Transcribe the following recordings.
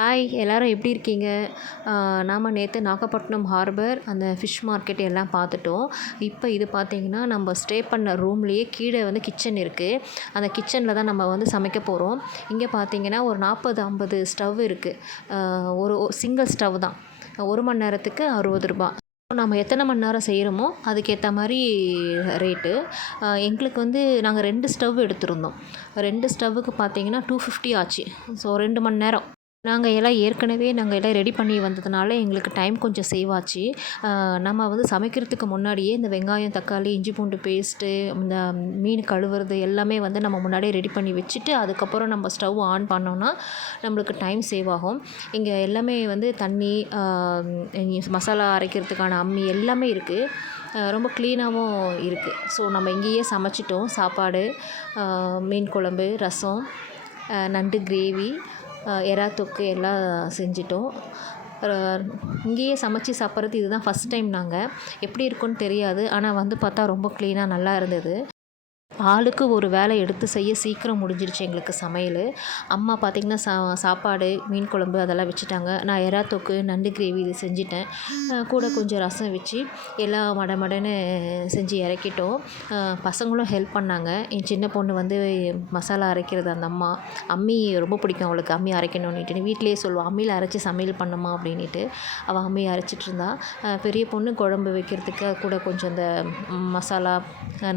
Hi எல்லாரும் எப்படி இருக்கீங்க? நாம் நேற்று நாகப்பட்டினம் ஹார்பர் அந்த ஃபிஷ் மார்க்கெட் எல்லாம் பார்த்துட்டோம். இப்போ இது பார்த்திங்கன்னா நம்ம ஸ்டே பண்ண ரூம்லேயே கீழே வந்து கிச்சன் இருக்குது. அந்த கிச்சனில் தான் நம்ம வந்து சமைக்க போகிறோம். இங்கே பார்த்திங்கன்னா ஒரு 40-50 ஸ்டவ் இருக்குது. ஒரு சிங்கிள் ஸ்டவ் தான். 1 மணி நேரத்துக்கு ரூ. 60. நம்ம எத்தனை மணி நேரம் செய்கிறோமோ அதுக்கேற்ற மாதிரி ரேட்டு. எங்களுக்கு வந்து நாங்கள் 2 ஸ்டவ் எடுத்திருந்தோம். 2 ஸ்டவ்வுக்கு பார்த்திங்கன்னா 250 ஆச்சு. ஸோ 2 மணி நேரம். நாங்கள் எல்லாம் ரெடி பண்ணி வந்ததுனால எங்களுக்கு டைம் கொஞ்சம் சேவ் ஆச்சு. நம்ம வந்து சமைக்கிறதுக்கு முன்னாடியே இந்த வெங்காயம், தக்காளி, இஞ்சி பூண்டு பேஸ்ட்டு, இந்த மீன் கழுவுறது எல்லாமே வந்து நம்ம முன்னாடியே ரெடி பண்ணி வச்சுட்டு அதுக்கப்புறம் நம்ம ஸ்டவ் ஆன் பண்ணோம்னா நம்மளுக்கு டைம் சேவ் ஆகும். இங்கே எல்லாமே வந்து தண்ணி, மசாலா அரைக்கிறதுக்கான அம்மி எல்லாமே இருக்குது. ரொம்ப க்ளீனாகவும் இருக்குது. ஸோ நம்ம இங்கேயே சமைச்சிட்டோம். சாப்பாடு, மீன் குழம்பு, ரசம், நண்டு கிரேவி, எறா தொக்கு எல்லாம் செஞ்சிட்டோம். இங்கேயே சமைச்சி சாப்பிட்றது இதுதான் ஃபஸ்ட் டைம். நாங்கள் எப்படி இருக்குன்னு தெரியாது. ஆனால் வந்து பார்த்தா ரொம்ப க்ளீனாக நல்லா இருந்தது. ஆளுக்கு ஒரு வேலை எடுத்து செய்ய சீக்கிரம் முடிஞ்சிருச்சு எங்களுக்கு சமையல். அம்மா பார்த்திங்கன்னா சாப்பாடு, மீன் குழம்பு அதெல்லாம் வச்சுட்டாங்க. நான் எறா தொக்கு, நண்டு கிரேவி இது செஞ்சிட்டேன். கூட கொஞ்சம் ரசம் வச்சு எல்லாம் மடமடன்னு செஞ்சு இறக்கிட்டோம். பசங்களும் ஹெல்ப் பண்ணாங்க. என் சின்ன பொண்ணு வந்து மசாலா அரைக்கிறது, அந்த அம்மா அம்மி ரொம்ப பிடிக்கும் அவளுக்கு. அம்மி அரைக்கணும்னுட்டு வீட்டிலேயே சொல்லுவாள், அம்மியில் அரைச்சி சமையல் பண்ணுமா அப்படின்ட்டு. அவள் அம்மி அரைச்சிட்டு இருந்தா. பெரிய பொண்ணு குழம்பு வைக்கிறதுக்கு கூட கொஞ்சம் இந்த மசாலா,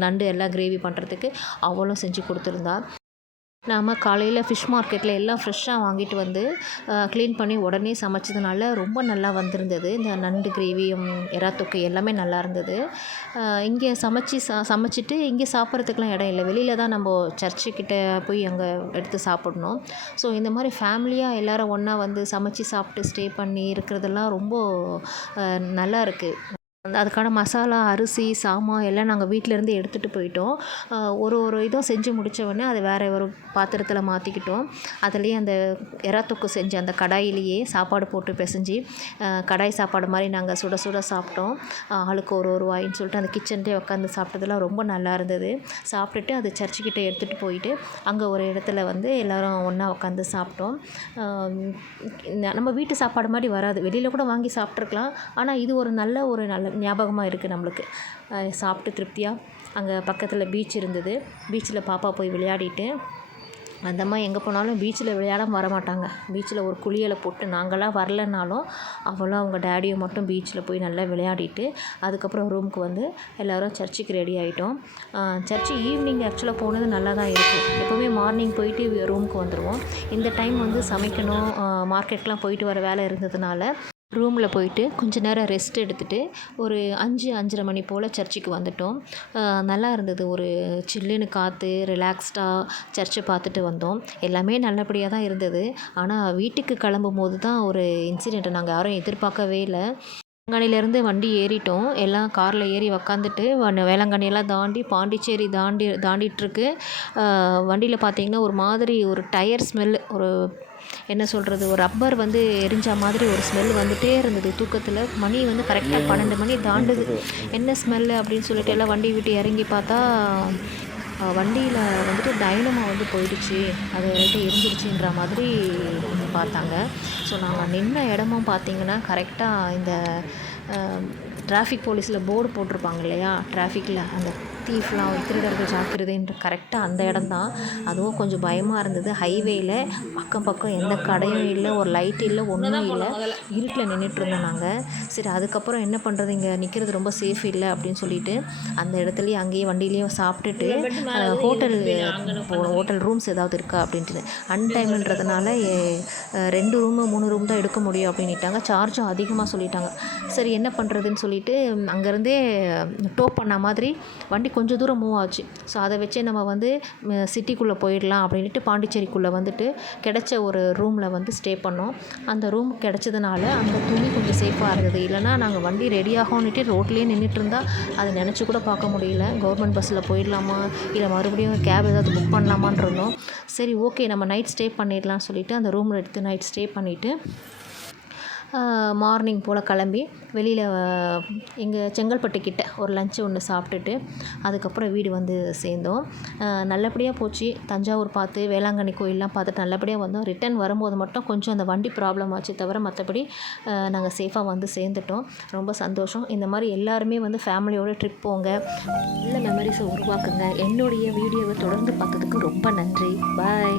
நண்டு எல்லாம் கிரேவி பண்ணுறதுக்கு அவளும் செஞ்சு கொடுத்துருந்தா. நாம் காலையில் ஃபிஷ் மார்க்கெட்டில் எல்லாம் ஃப்ரெஷ்ஷாக வாங்கிட்டு வந்து க்ளீன் பண்ணி உடனே சமைச்சதுனால ரொம்ப நல்லா வந்திருந்தது. இந்த நண்டு கிரேவி, எறா தொக்கு எல்லாமே நல்லா இருந்தது. இங்கே சமைச்சிட்டு இங்கே சாப்பிட்றதுக்கெலாம் இடம் இல்லை. வெளியில் தான் நம்ம சர்ச்சுக்கிட்ட போய் அங்கே எடுத்து சாப்பிடணும். ஸோ இந்த மாதிரி ஃபேமிலியாக எல்லோரும் ஒன்றா வந்து சமைச்சி சாப்பிட்டு ஸ்டே பண்ணி இருக்கிறதெல்லாம் ரொம்ப நல்லா இருக்குது. அதுக்கான மசாலா, அரிசி, சாமான் எல்லாம் நாங்கள் வீட்டிலேருந்து எடுத்துகிட்டு போயிட்டோம். ஒரு இதுவும் செஞ்சு முடித்தவொடனே அதை வேறு ஒரு பாத்திரத்தில் மாற்றிக்கிட்டோம். அதுலேயே அந்த எறா தொக்கு செஞ்ச அந்த கடாயிலேயே சாப்பாடு போட்டு பிசைஞ்சி கடாய் சாப்பாடு மாதிரி நாங்கள் சுட சுட சாப்பிட்டோம். ஆளுக்கு ஒரு வாயின்னு சொல்லிட்டு அந்த கிச்சன்லேயே உட்காந்து சாப்பிட்டதெல்லாம் ரொம்ப நல்லா இருந்தது. சாப்பிட்டுட்டு அது சர்ச்சுக்கிட்ட எடுத்துகிட்டு போயிட்டு அங்கே ஒரு இடத்துல வந்து எல்லோரும் ஒன்றா உட்காந்து சாப்பிட்டோம். நம்ம வீட்டு சாப்பாடு மாதிரி வராது. வெளியில் கூட வாங்கி சாப்பிட்ருக்கலாம். ஆனால் இது ஒரு நல்ல ஞாபகமாக இருக்குது நம்மளுக்கு. சாப்பிட்டு திருப்தியாக அங்கே பக்கத்தில் பீச் இருந்தது. பீச்சில் பாப்பா போய் விளையாடிட்டு, அந்தம்மா எங்கே போனாலும் பீச்சில் விளையாடாமல் வரமாட்டாங்க. பீச்சில் ஒரு குளியலை போட்டு நாங்களாம் வரலனாலும் அவளும் அவங்க டேடியும் மட்டும் பீச்சில் போய் நல்லா விளையாடிட்டு அதுக்கப்புறம் ரூமுக்கு வந்து எல்லோரும் சர்ச்சுக்கு ரெடி ஆகிட்டோம். சர்ச்சு ஈவினிங் ஆக்சுவலாக போனது நல்லா தான் இருக்குது. எப்போவுமே மார்னிங் போயிட்டு ரூமுக்கு வந்துடுவோம். இந்த டைம் வந்து சமைக்கணும், மார்க்கெட்லாம் போயிட்டு வர வேலை இருந்ததுனால ரூமில் போயிட்டு கொஞ்சம் நேரம் ரெஸ்ட் எடுத்துகிட்டு ஒரு 5-5:30 மணி போல் சர்ச்சுக்கு வந்துட்டோம். நல்லா இருந்தது. ஒரு சில்லுன்னு காற்று, ரிலாக்ஸ்டாக சர்ச்சை பார்த்துட்டு வந்தோம். எல்லாமே நல்லபடியாக தான் இருந்தது. ஆனால் வீட்டுக்கு கிளம்பும் போது தான் ஒரு இன்சிடெண்ட் நாங்கள் யாரும் எதிர்பார்க்கவே இல்லை. வேளாங்கண்ணிலேருந்து வண்டி ஏறிட்டோம். எல்லாம் காரில் ஏறி உக்காந்துட்டு வேளாங்கண்ணியெல்லாம் தாண்டி பாண்டிச்சேரி தாண்டிகிட்ருக்கு. வண்டியில் பார்த்திங்கன்னா ஒரு மாதிரி ஒரு டயர் ஸ்மெல், ஒரு என்ன சொல்கிறது, ஒரு ரப்பர் வந்து எரிஞ்ச மாதிரி ஒரு ஸ்மெல் வந்துகிட்டே இருந்தது தூக்கத்தில். மணி வந்து கரெக்டாக 12 மணி தாண்டுது. என்ன ஸ்மெல்லு அப்படின்னு சொல்லிட்டு எல்லாம் வண்டி விட்டு இறங்கி பார்த்தா வண்டியில் வந்துட்டு டைனமோ வந்து போயிடுச்சு, அது ரைட்டு எரிஞ்சிடுச்சுன்ற மாதிரி பார்த்தாங்க. ஸோ நாங்கள் நின்ன இடமும் பார்த்திங்கன்னா கரெக்டாக இந்த டிராஃபிக் போலீஸில் போர்டு போட்டிருப்பாங்க இல்லையா, டிராஃபிக்கில் அந்த தீஃப்லாம், திருடர்கள் ஜாக்கிரதைன்ற கரெக்டாக அந்த இடம் தான். அதுவும் கொஞ்சம் பயமாக இருந்தது. ஹைவேயில் பக்கம் எந்த கடையும் இல்லை, ஒரு லைட் இல்லை, ஒன்றும் இல்லை. இருட்டில் நின்றுட்டுருந்தோம் நாங்கள். சரி, அதுக்கப்புறம் என்ன பண்ணுறது, இங்கே நிற்கிறது ரொம்ப சேஃப் இல்லை அப்படின்னு சொல்லிட்டு அந்த இடத்துலையே அங்கேயே வண்டியிலேயே சாப்பிட்டுட்டு ஹோட்டல் ரூம்ஸ் ஏதாவது இருக்கா அப்படின்ட்டு. அன்டைம்ன்றதுனால 2 ரூமு 3 ரூம் தான் எடுக்க முடியும் அப்படின்ட்டாங்க. சார்ஜும் அதிகமாக சொல்லிட்டாங்க. சரி என்ன பண்ணுறதுன்னு சொல்லிட்டு அங்கேருந்தே டோ பண்ண மாதிரி வண்டி கொஞ்சம் தூரம் மூவ் ஆச்சு. ஸோ அதை வச்சே நம்ம வந்து சிட்டிக்குள்ளே போயிடலாம் அப்படின்ட்டு பாண்டிச்சேரிக்குள்ளே வந்துட்டு கிடைச்ச ஒரு ரூமில் வந்து ஸ்டே பண்ணோம். அந்த ரூம் கிடைச்சதுனால அந்த துணி கொஞ்சம் சேஃபாக இருந்தது. இல்லைனா நாங்கள் வண்டி ரெடி ஆகும்னுட்டு ரோட்லேயே நின்றுட்டு இருந்தால் அதை நினச்சி கூட பார்க்க முடியல. கவர்மெண்ட் பஸ்ஸில் போயிடலாமா இல்லை மறுபடியும் கேப் ஏதாவது புக் பண்ணலாமான்னு இருந்தோம். சரி ஓகே, நம்ம நைட் ஸ்டே பண்ணிடலாம்னு சொல்லிவிட்டு அந்த ரூமில் எடுத்து நைட் ஸ்டே பண்ணிவிட்டு மார்னிங் போல் கிளம்பி வெளியில் எங்கள் செங்கல்பட்டு கிட்ட ஒரு லஞ்சு ஒன்று சாப்பிட்டுட்டு அதுக்கப்புறம் வீடு வந்து சேர்ந்தோம். நல்லபடியாக போச்சு. தஞ்சாவூர் பார்த்து வேளாங்கண்ணி கோயிலெலாம் பார்த்துட்டு நல்லபடியாக வந்தோம். ரிட்டர்ன் வரும்போது மட்டும் கொஞ்சம் அந்த வண்டி ப்ராப்ளம் ஆச்சு தவிர மற்றபடி நாங்கள் சேஃபாக வந்து சேர்ந்துட்டோம். ரொம்ப சந்தோஷம். இந்த மாதிரி எல்லாருமே வந்து ஃபேமிலியோட ட்ரிப் போங்க, நல்ல மெமரிஸை உருவாக்குங்க. என்னுடைய வீடியோவை தொடர்ந்து பார்த்ததுக்கு ரொம்ப நன்றி. பாய்.